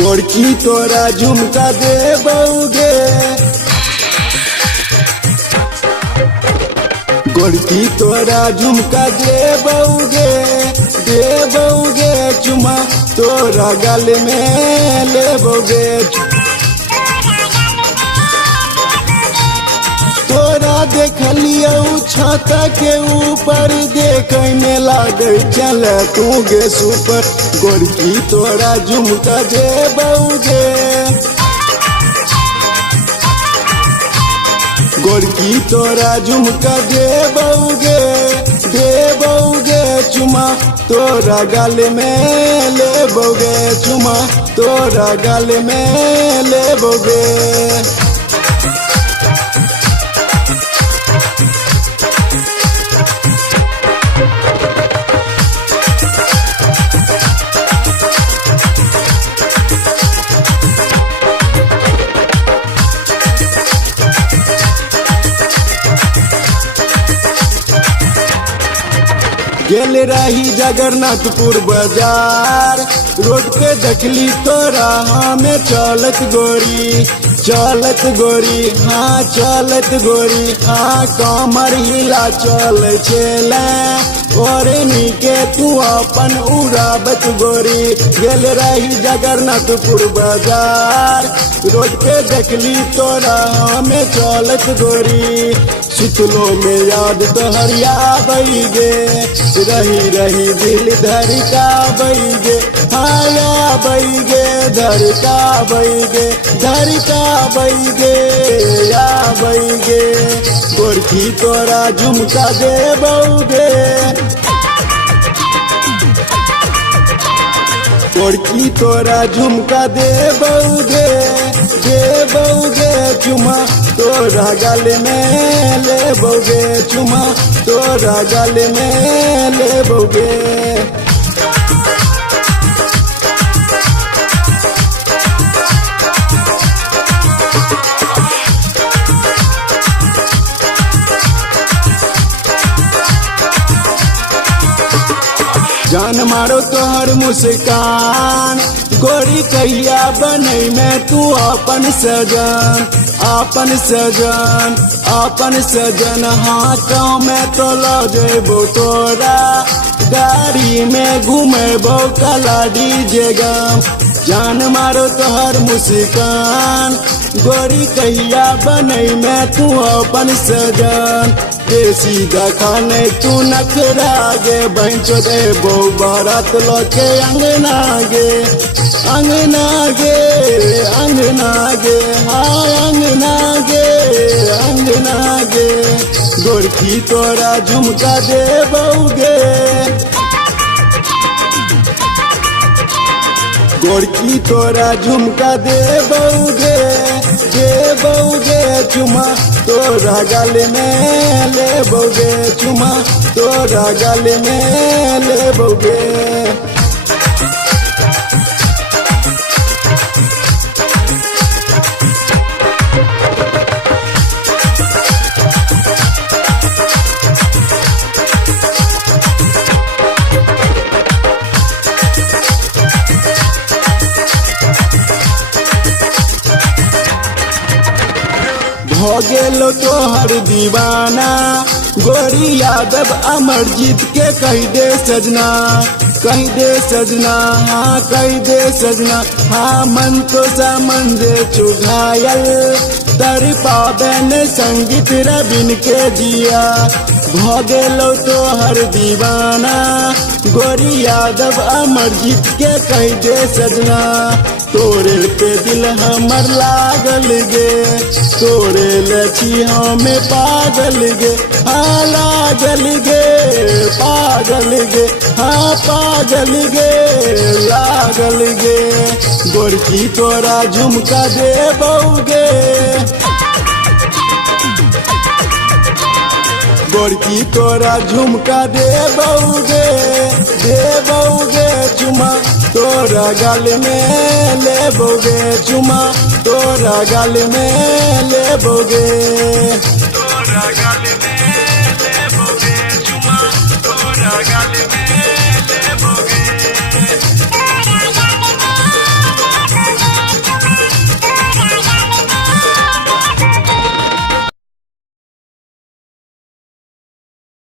गोरकी तोरा झुमका देबौगे, गोरकी तोरा झुमका देबौगे, देबौगे चुमा तोरा गल में लेबौगे। तोरा देखलियो छत के ऊपर देख में लागे चल तू गे सुपर, गोरकी तोरा झुमका देबौगे, गोरकी तोरा झुमका देबौगे, देबौगे चुमा तोरा गल में लेबौगे, चुमा तोरा गल में लेबौगे। गेल रही जगन्नाथपुर बाजार, रोड पे देखली तोरा हमें चलत गोरी, चलत गोरी हाँ चलत गोरी हाँ कमर हिला चल चले और नीके तू अपन उड़ाबत गोरी। गेल रही जगन्नाथपुर बाजार, रोड पे देखली तोरा हमें चलत गोरी, सुतलो में याद तोहरिया बैगे, रही रही दिल धड़का बैगे, हाया बैगे धड़का बैगे, धड़का बैगे या बैगे। गोरकी तोरा झुमका देबौगे, गोरकी तोरा झुमका देबौगे, देबौगे चुमा तोरा गल में लेबौगे, चुमा तोरा गल में लेबौगे। जान मारो तोहर मुस्कान, गोरी कहिया बनई में तू अपन सजन, अपन सजन, अपन सजन हाथों में तो लो जेबो तोरा, गाड़ी में घूमेबो कला डीजे गम। जान मारो तोहर मुस्कान, गोरी कहिया बनई में तू अपन सजन, देसी खाने तू नखरा गे, बहनचो देबो बारात लोके अंगना गे, अंगना गे, अंगना गे हाँ अंगना गे, अंगना गे। गोरकी तोरा झुमका देबौगे, गोरकी तोरा झुमका देबौगे, देबौगे चुमा तोरा गल में लेबौगे, चुमा तोरा गल में लेबौगे। हो गेलो तोहर दीवाना, गोरी यादव अमरजीत के कह दे सजना, कह दे सजना हाँ कह दे सजना हाँ मन तो समन दे चुघायल, तर पाबन संगीत रबिन के जिया। हो गेलो तोहर दीवाना, गोरी यादव अमरजीत के कह दे सजना, तोरे पे दिल हमर लागल गे, तोरे लची हमें पागल गे, हाँ लागल गे पागल गे, हाँ पागल गे लागल गे। गोरकी तोरा झुमका देबौगे, गोरकी तोरा झुमका देबौगे, देबौगे चुमा तोरा गल में लेबौगे, चुमा तोरा गल में लेबौगे, तोरा गल में